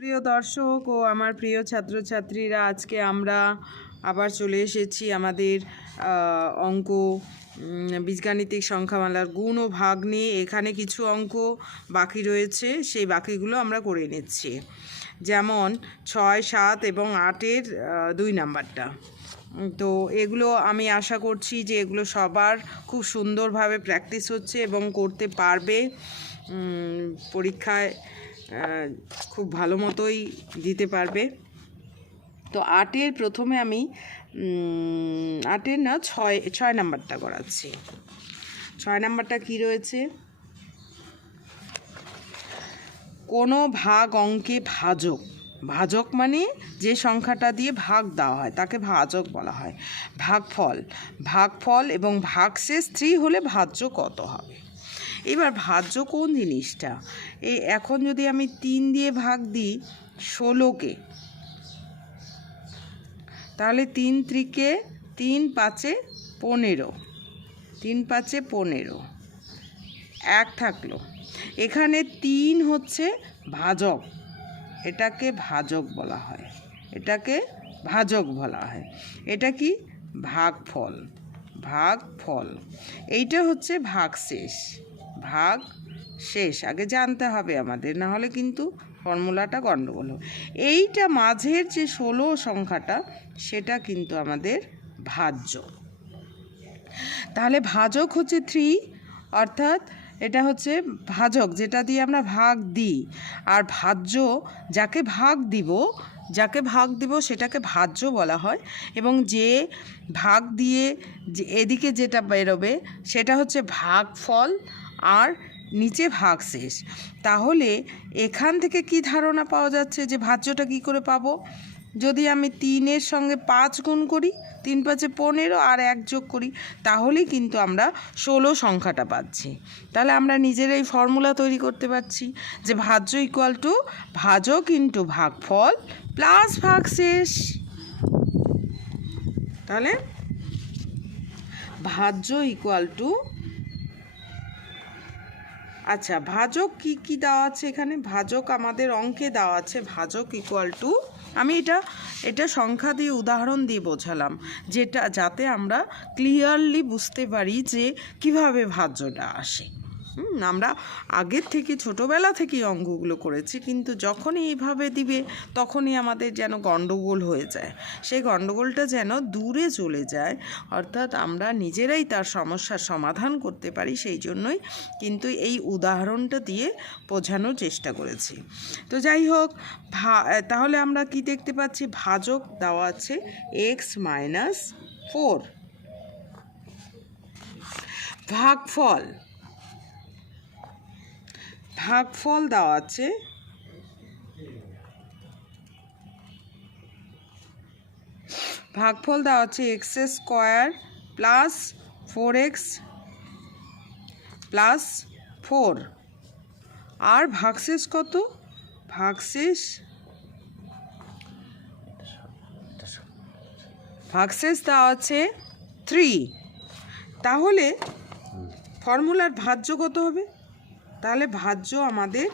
প্রিয় দর্শক ও আমার প্রিয় ছাত্রছাত্রীরা, আজকে আমরা আবার চলে এসেছি আমাদের অঙ্ক বীজগাণিতিক সংখ্যামালার গুণ ও ভাগ নিয়ে। এখানে কিছু অঙ্ক বাকি রয়েছে, সেই বাকিগুলো আমরা করে নিচ্ছি। যেমন 6, 7 এবং 8-এর 2 নাম্বারটা। তো এগুলো আমি আশা করছি যে এগুলো সবার খুব সুন্দরভাবে প্র্যাকটিস হচ্ছে এবং করতে পারবে। পরীক্ষায় খুব ভালো মতোই দিতে পারবে। তো 8-এর প্রথমে আমি 8-এর না 6 নাম্বারটা করাচ্ছি। 6 নাম্বারটা কি রয়েছে? কোনো ভাগ অঙ্কে ভাজক, ভাজক মানে যে সংখ্যাটা দিয়ে ভাগ দেওয়া হয় তাকে ভাজক বলা হয়। ভাগফল এবং ভাগশেষ 3 হলে ভাজ্য কত হবে? এবার ভাজ্য কোন জিনিসটা? এখন যদি আমি 3 দিয়ে ভাগ দিই 16-কে, তাহলে 3 ত্রিকে 3 5-এ 15, 3 5-এ 15, 1 থাকলো। এখানে 3 হচ্ছে ভাজক, এটাকে ভাজক বলা হয়, এটাকে ভাজক বলা হয়। এটা কি? ভাগফল। এইটা হচ্ছে ভাগশেষ। আগে জানতে হবে আমাদের, না হলে কিন্তু ফর্মুলাটা গণ্ডগোল হবে। এইটা মাঝের যে 16 সংখ্যাটা, সেটা কিন্তু আমাদের ভাজ্য। তাহলে ভাজক হচ্ছে 3, অর্থাৎ এটা হচ্ছে ভাজক যেটা দিয়ে আমরা ভাগ দিই। আর ভাজ্য যাকে ভাগ দিব সেটাকে ভাজ্য বলা হয়। এবং যে ভাগ দিয়ে এদিকে যেটা বেরোবে সেটা হচ্ছে ভাগফল, আর নিচে ভাগশেষ। তাহলে এখান থেকে কি ধারণা পাওয়া যাচ্ছে যে ভাজ্যটা কি করে পাবো? যদি আমি 3-এর সঙ্গে 5 গুণ করি, 3 5-এ 15 আর 1 যোগ করি, তাহলেই কিন্তু আমরা 16 সংখ্যাটা পাচ্ছি। তাহলে আমরা নিজেরাই ফর্মুলা তৈরি করতে পারছি যে ভাজ্য ইকুয়াল টু ভাজক ইন্টু ভাগফল প্লাস ভাগশেষ। তাহলে ভাজ্য ইকুয়াল টু, আচ্ছা ভাজক কি দেওয়া আছে এখানে? ভাজক আমাদের অঙ্কে দেওয়া আছে ভাজক ইকুয়াল টু, আমি এটা সংখ্যা দিয়ে উদাহরণ দিয়ে বোঝালাম, যাতে আমরা ক্লিয়ারলি বুঝতে পারি যে কিভাবে ভাজ্যটা আসে। আমরা আগের থেকে ছোটোবেলা থেকেই অঙ্কগুলো করেছি, কিন্তু যখনই এইভাবে দিবে তখনই আমাদের যেন গণ্ডগোল হয়ে যায়। সেই গণ্ডগোলটা যেন দূরে চলে যায়, অর্থাৎ আমরা নিজেরাই তার সমস্যার সমাধান করতে পারি, সেই জন্যই কিন্তু এই উদাহরণটা দিয়ে বোঝানোর চেষ্টা করেছি। তো যাই হোক, তাহলে আমরা কি দেখতে পাচ্ছি? ভাজক দেওয়া আছে x - 4, ভাগফল দেওয়া আছে x² প্লাস 4x প্লাস 4। আর ভাগশেষ কত? ভাগশেষ দেওয়া আছে 3। তাহলে ফর্মুলার ভাজ্য কত হবে? তাহলে ভাজ্য আমাদের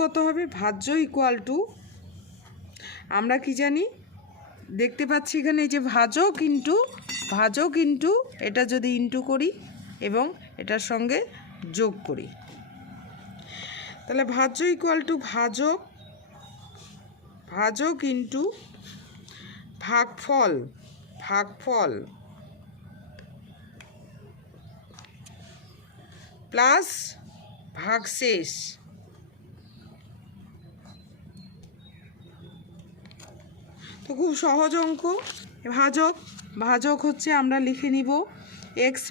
কত হবে? ভাজ্য ইকুয়াল টু, আমরা কি জানি? দেখতে পাচ্ছি এখানে এই যে ভাজক ইন্টু এটা যদি ইন্টু করি এবং এটার সঙ্গে যোগ করি, তাহলে ভাজ্য ইকুয়াল টু ভাজক ইন্টু ভাগফল প্লাস ভাগশেষ। তো খুব সহজ অঙ্ক। ভাজক হচ্ছে, আমরা লিখে নিব x -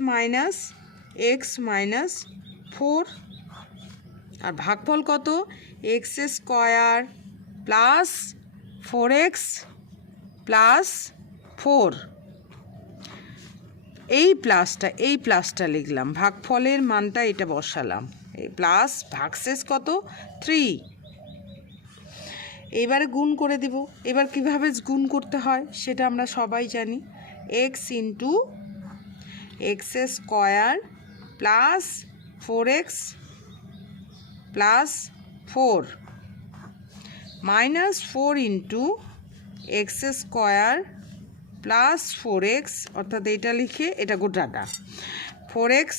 4, আর ভাগফল কত? x² plus 4x plus 4। এই প্লাসটা লিখলাম, ভাগফলের মানটা এটা বসালাম, প্লাস ভাগশেষ কত? 3। এবারে গুণ করে দেব। এবার কিভাবে গুণ করতে হয় সেটা আমরা সবাই জানি। x × x² plus 4x plus 4 minus 4 into x square plus 4x, অর্থাৎ এটা লিখে এটা গোটাটা 4x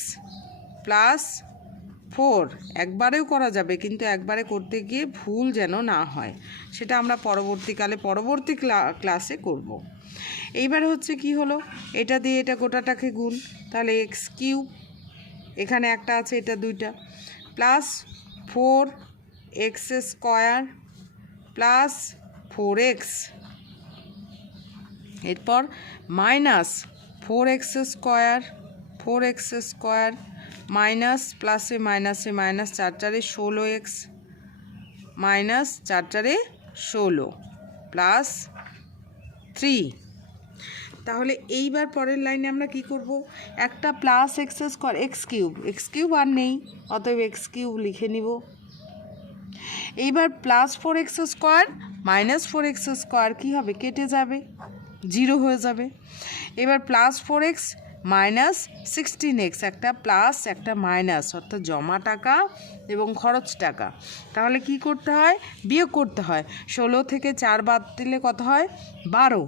প্লাস 4 একবারেও করা যাবে, কিন্তু একবারে করতে গিয়ে ভুল যেন না হয়, সেটা আমরা পরবর্তীকালে পরবর্তী ক্লাসে করব। এইবার হচ্ছে কি হলো, এটা দিয়ে এটা গোটাটাকে গুণ, তাহলে এক্স কিউব, এখানে একটা আছে এটা দুইটা, plus 4x square plus 4x, এরপর মাইনাস 4x স্কোয়ার মাইনাস প্লাসে মাইনাসে মাইনাস 4 4 16x মাইনাস 4 4 16 প্লাস 3। তাহলে এইবার পরের লাইনে আমরা কি করব, একটা plus x square x cube আর নেই, অতএব এক্স কিউব লিখে নিব। এইবার plus 4x square minus 4x square কী হবে, কেটে যাবে, 0 হয়ে যাবে। এবার প্লাস 4x মাইনাস 16x, একটা প্লাস একটা মাইনাস, অর্থাৎ জমা টাকা এবং খরচ টাকা। তাহলে কি করতে হয়, বিয়োগ করতে হয়। 16 থেকে 4 বাদ দিলে কত হয়, 12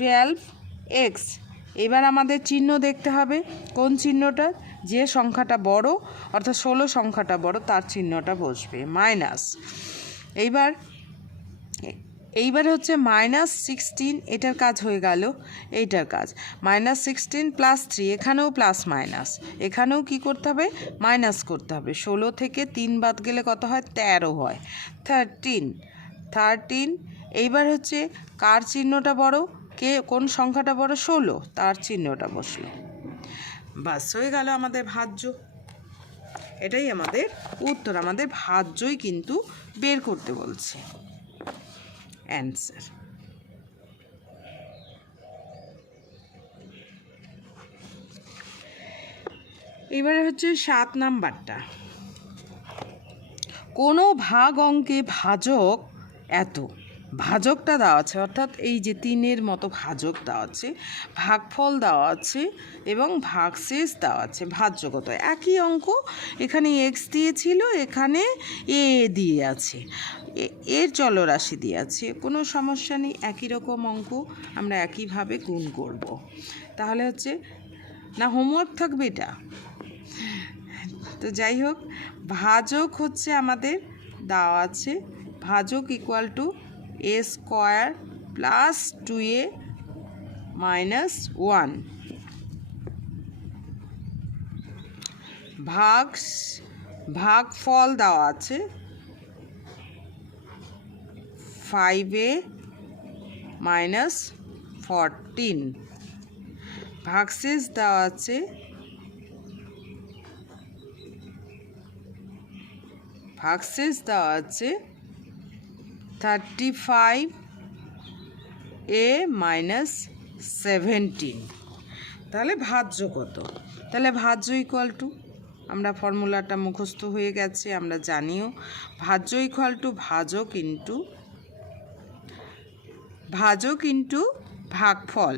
12x। এবার আমাদের চিহ্ন দেখতে হবে, কোন চিহ্নটা, যে সংখ্যাটা বড় অর্থাৎ 16 সংখ্যাটা বড় তার চিহ্নটা বসবে মাইনাস। এইবার হচ্ছে মাইনাস 16, এটার কাজ হয়ে গেল, এইটার কাজ মাইনাস 16 প্লাস 3, এখানেও প্লাস মাইনাস, এখানেও কি করতে হবে, মাইনাস করতে হবে। 16 থেকে 3 বাদ গেলে কত হয়, 13 হয়, 13। এইবার হচ্ছে কার চিহ্নটা বড়, কোন সংখ্যাটা বড়, 16, তার চিহ্নটা বসলো, বাস হয়ে গেল আমাদের ভাজ্য। এটাই আমাদের উত্তর, আমাদের ভাজ্যই কিন্তু বের করতে বলছে অ্যান্সার। এবারে হচ্ছে 7 নাম্বারটা, কোনো ভাগ অঙ্কে ভাজক এত, ভাজকটা দেওয়া আছে, অর্থাৎ এই যে 3-এর মতো ভাজক দেওয়া আছে, ভাগফল দেওয়া আছে এবং ভাগশেষ দেওয়া আছে, ভাজ্য কত, একই অঙ্ক, এখানে এক্স দিয়েছিল, এখানে এ দিয়ে আছে, এর চলরাশি দিয়ে আছে, কোনো সমস্যা নেই, একই রকম অঙ্ক আমরা একইভাবে গুণ করব। তাহলে হচ্ছে না, হোমওয়ার্ক থাকবে এটা, তো যাই হোক, ভাজক হচ্ছে আমাদের দেওয়া আছে, ভাজক equal to A square plus 2a minus 1, ভাগফল দেওয়া আছে 5a মাইনাস 14, ভাগশেষ দেওয়া আছে 35a মাইনাস 17। তাহলে ভাজ্য কত, তাহলে ভাজ্য ইকুয়াল টু, আমরা ফর্মুলাটা মুখস্থ হয়ে গেছে, আমরা জানিও, ভাজ্য ইকুয়াল টু ভাজক ইন্টু ভাগফল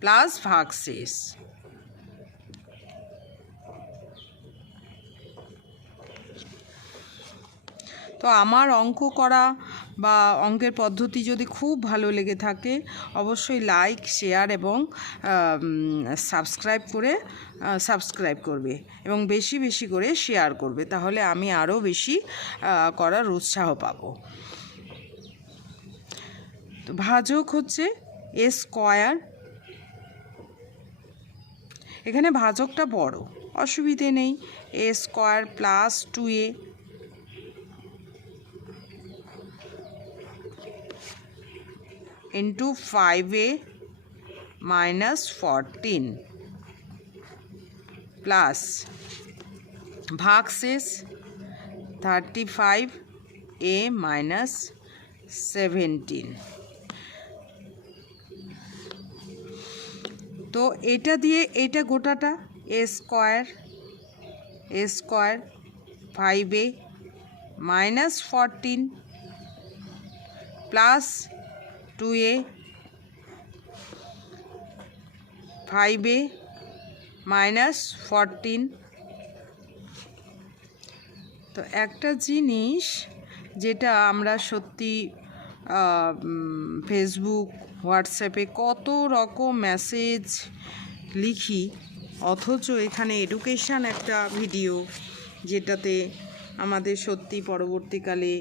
প্লাস ভাগশেষ। তো আমার অঙ্ক করা বা অঙ্কের পদ্ধতি যদি খুব ভালো লেগে থাকে, অবশ্যই লাইক, শেয়ার এবং সাবস্ক্রাইব করবে এবং বেশি বেশি করে শেয়ার করবে, তাহলে আমি আরও বেশি করার উৎসাহ পাবো। তো ভাজক হচ্ছে এ স্কোয়ার, এখানে ভাজকটা বড়, অসুবিধে নেই, a square plus 2a into 5a minus 14 plus ভাগশেষ 35a মাইনাস 17। তো এটা দিয়ে এটা গোটাটা a square 5a minus 14 plus 2a 5a -14। তো একটা জিনিস যেটা আমরা সত্যি ফেসবুক হোয়াটসঅ্যাপে কত রকম মেসেজ লিখি, অথচ এখানে এডুকেশান একটা ভিডিও যেটাতে আমাদের সত্যি পরবর্তীকালে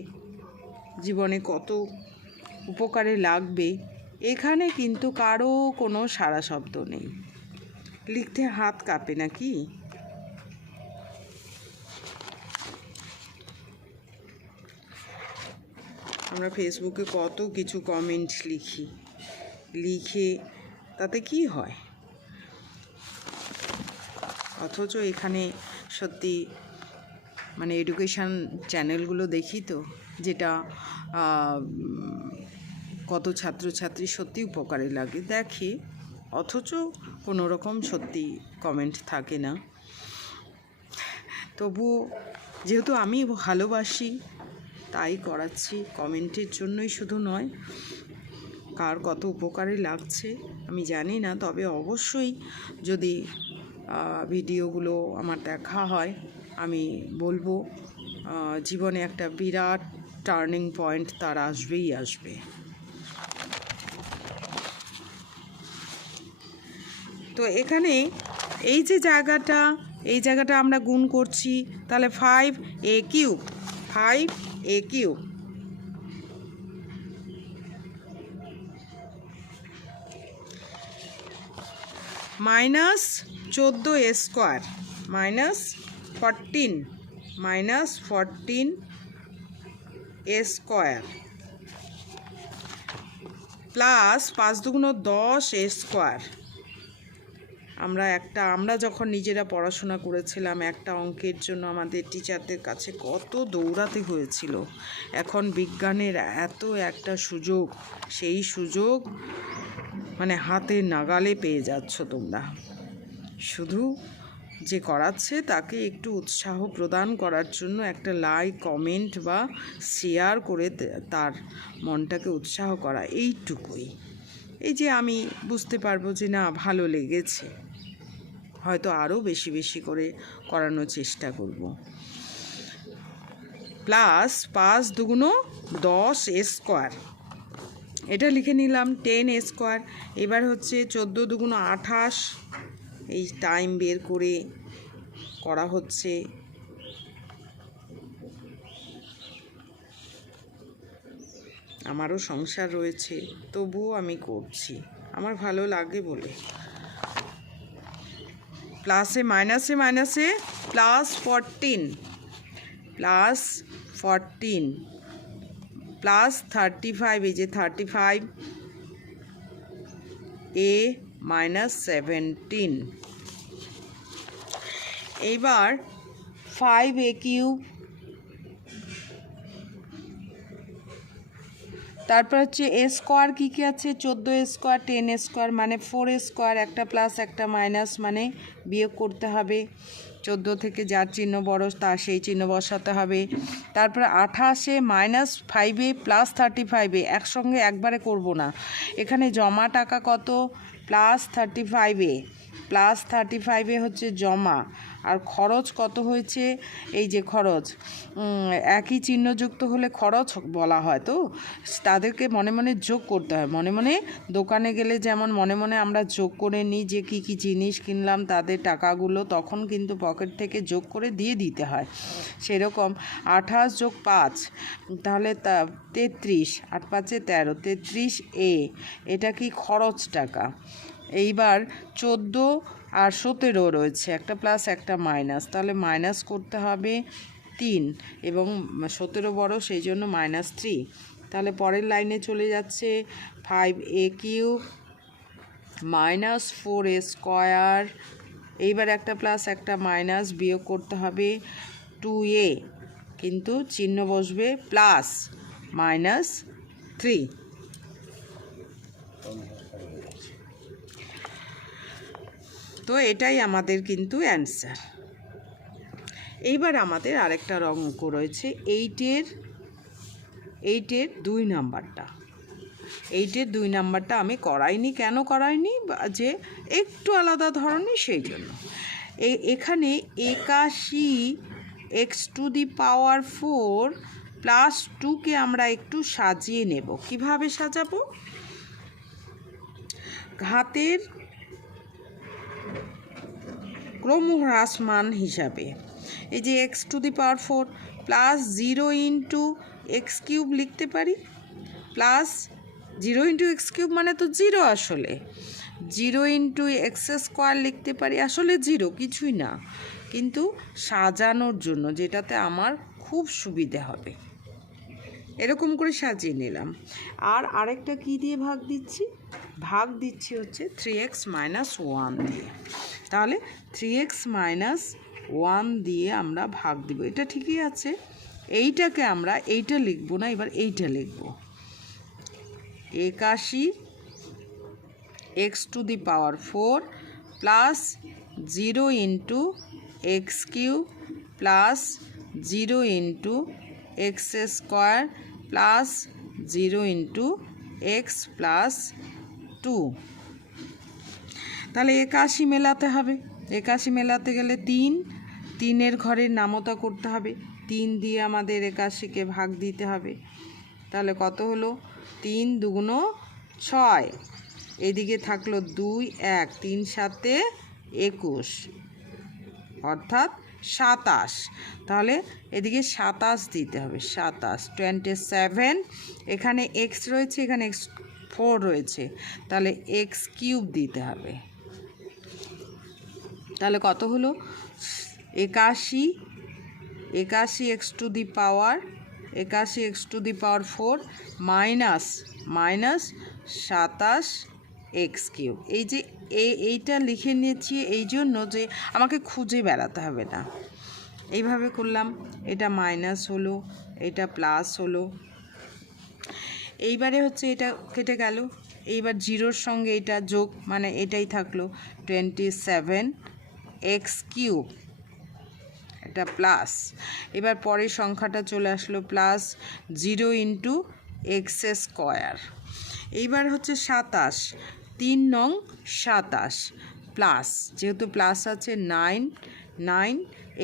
জীবনে কত উপকারে লাগবে, এখানে কিন্তু কারো কোনো সাড়া শব্দ নেই। লিখতে হাত কাঁপে নাকি? আমরা ফেসবুকে কত কিছু কমেন্ট লিখে তাতে কি হয়, অথচ এখানে সত্যি মানে এডুকেশান চ্যানেলগুলো দেখি তো, যেটা কত ছাত্রছাত্রী সত্যি উপকারে লাগে দেখে, অথচ কোনো রকম সত্যি কমেন্ট থাকে না। তবুও যেহেতু আমি ভালোবাসি তাই করাচ্ছি, কমেন্টের জন্যই শুধু নয়, কার কত উপকারে লাগছে আমি জানি না, তবে অবশ্যই যদি ভিডিওগুলো আমার দেখা হয় আমি বলবো জীবনে একটা বিরাট টার্নিং পয়েন্ট তার আসবে। তো এখানে এই যে জায়গাটা আমরা গুণ করছি, তাহলে 5a³ -14a² -14a² প্লাস 5 দুগুণ 10a²। আমরা যখন নিজেরা পড়াশোনা করেছিলাম একটা অঙ্কের জন্য আমাদের টিচারদের কাছে কত দৌড়াতে হয়েছিল। এখন বিজ্ঞানের এত একটা সুযোগ, সেই সুযোগ মানে হাতের নাগালে পেয়ে যাচ্ছ তোমরা। শুধু যে করাচ্ছে তাকে একটু উৎসাহ প্রদান করার জন্য একটা লাইক, কমেন্ট বা শেয়ার করে তার মনটাকে উৎসাহ করা, এইটুকুই। এই যে আমি বুঝতে পারবো যে না ভালো লেগেছে, হয়তো আরও বেশি করে করানোর চেষ্টা করব। প্লাস 5 দুগুণ 10a², এটা লিখে নিলাম 10a²। এবার হচ্ছে 14 দুগুণ 28, এই টাইম বের করে করা হচ্ছে। আমারও সংসার রয়েছে, তবুও আমি করছি, আমার ভালো লাগে বলে। প্লাসে মাইনাসে +14 প্লাস 35, এই যে 35a -17। এইবার 5a³, তারপর হচ্ছে a² কী আছে, 14a², 10a² মানে 4a², একটা প্লাস একটা মাইনাস মানে বিয়োগ করতে হবে। 14 থেকে যার চিহ্ন বড় তার সেই চিহ্ন বসাতে হবে। তারপরে 28-এ -5a + 35a, একসঙ্গে একবারে করব না, এখানে জমা টাকা কত +35a হচ্ছে জমা, আর খরচ কত হয়েছে, এই যে খরচ, একই চিহ্নযুক্ত হলে খরচ বলা হয়, তো তাদেরকে মনে মনে যোগ করতে হয়। মনে মনে দোকানে গেলে যেমন মনে মনে আমরা যোগ করে নিই যে কী কী জিনিস কিনলাম তাদের টাকাগুলো, তখন কিন্তু পকেট থেকে যোগ করে দিয়ে দিতে হয়। সেরকম 28 + 5 তাহলে 33, 8 × 5 = 13, 33a, এটা কি খরচ টাকা। এইবার 14 আর 17 রয়েছে, একটা প্লাস একটা মাইনাস, তাহলে মাইনাস করতে হবে 3, এবং 17 বড় সেই জন্য -3। তাহলে পরের লাইনে চলে যাচ্ছে 5a³ -4a², এইবার একটা প্লাস একটা মাইনাস বিয়োগ করতে হবে 2a, কিন্তু চিহ্ন বসবে +-3। তো এটাই আমাদের কিন্তু অ্যান্সার। এইবার আমাদের আরেকটা অঙ্ক রয়েছে 8-এর 2 নাম্বারটা। 8-এর 2 নাম্বারটা আমি করাইনি। কেন করাইনি? যে একটু আলাদা ধরনের, সেই জন্য। এখানে 81x⁴ প্লাস 2কে আমরা একটু সাজিয়ে নেব। কিভাবে সাজাবো? ঘাতের ক্রমহ্রাসমান হিসাবে এই যে x⁴ প্লাস 0 ইন্টু x³ লিখতে পারি, প্লাস 0 ইন্টু x³ মানে তো 0, আসলে 0 ইন্টু x² লিখতে পারি, আসলে 0 কিছুই না, কিন্তু সাজানোর জন্য, যেটাতে আমার খুব সুবিধে হবে, এরকম করে সাজিয়ে নিলাম। আর আরেকটা কি দিয়ে ভাগ দিচ্ছি? ভাগ দিচ্ছি হচ্ছে 3x - 1 দিয়ে। তাহলে 3x - 1 দিয়ে আমরা ভাগ দিব, এটা ঠিকই আছে। এইটাকে আমরা এইটা লিখবো না, এবার এইটা লিখব, 81x⁴ plus 0 into x³ plus 0 into x² plus 0 into x plus 2। তাহলে 81 মেলাতে হবে। 81 মেলাতে গেলে 3-এর ঘরের নামতা করতে হবে, 3 দিয়ে আমাদের 81কে ভাগ দিতে হবে। তাহলে কত হলো? 3 দুগুণ 6, এদিকে থাকলো 2 1, 3 7 21, অর্থাৎ 27। তাহলে এদিকে 27 দিতে হবে, 27 27। এখানে x রয়েছে, এখানে x4 রয়েছে, তাহলে x³ দিতে হবে। তাহলে কত হলো? 81x⁴ minus 27x³। এই যে এইটা লিখে নিয়েছি এই জন্য যে আমাকে খুঁজে বেড়াতে হবে না। এইভাবে করলাম, এটা মাইনাস হলো, এটা প্লাস হলো। এইবারে হচ্ছে এটা কেটে গেল, এইবার 0-র সঙ্গে এটা যোগ, মানে এটাই থাকলো 27x³, এটা প্লাস। এবার পরের সংখ্যাটা চলে আসলো প্লাস 0 ইন্টু x²। এইবার হচ্ছে 27, 3 নং 27 প্লাস, যেহেতু প্লাস আছে 9,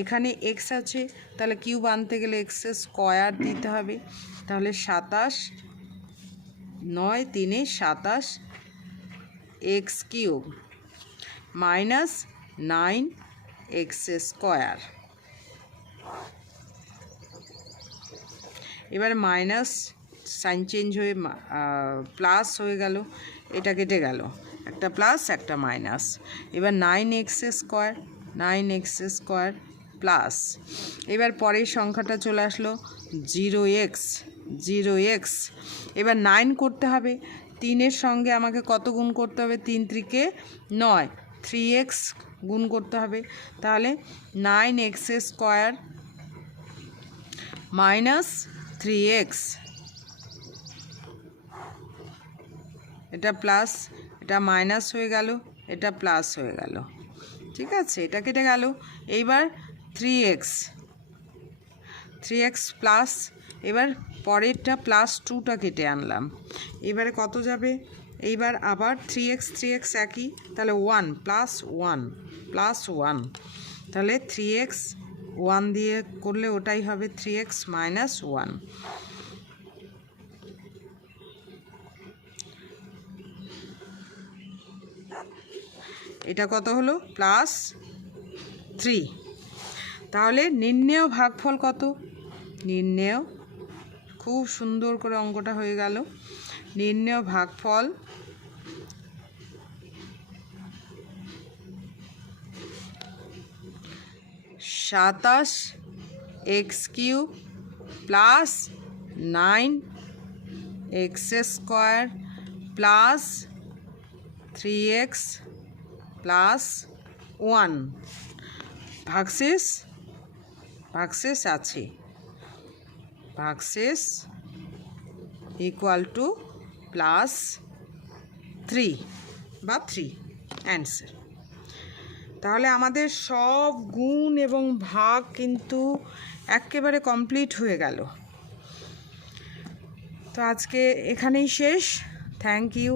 এখানে x আছে, তাহলে কিউব আনতে গেলে x² দিতে হবে। তাহলে 27 9 3 27 x³ মাইনাস 9x²। এবার মাইনাস সাইন চেঞ্জ হয়ে প্লাস হয়ে গেল, এটা কেটে গেল, একটা প্লাস একটা মাইনাস। এবার 9x² প্লাস। এবার পরের সংখ্যাটা চলে আসলো 0x। এবার 9 করতে হবে, 3-এর সঙ্গে আমাকে কত গুণ করতে হবে? 3 3 9, 3x গুণ করতে হবে। তাহলে 9x² মাইনাস 3x, এটা প্লাস, এটা মাইনাস হয়ে গেল, এটা প্লাস হয়ে গেল, ঠিক আছে, এটা কেটে গেল। এইবার 3x প্লাস, এবার পরেরটা প্লাস 2টা কেটে আনলাম, এবারে কত যাবে? এইবার আবার 3x একই, তাহলে 1 প্লাস 1, তাহলে 3x 1 দিয়ে করলে ওটাই হবে 3x - 1। এটা কত হলো? প্লাস 3। তাহলে নির্ণেয় ভাগফল কত? নির্ণেয়, খুব সুন্দর করে অঙ্কটা হয়ে গেল। নির্ণেয় ভাগফল 27x³ plus 9x² plus 3x plus 1। ভাগশেষ আছে, ভাগশেষ ইকুয়াল টু প্লাস 3 বা 3 অ্যান্সার। তাহলে আমাদের সব গুণ এবং ভাগ কিন্তু একেবারে কমপ্লিট হয়ে গেল। তো আজকে এখানেই শেষ। Thank you.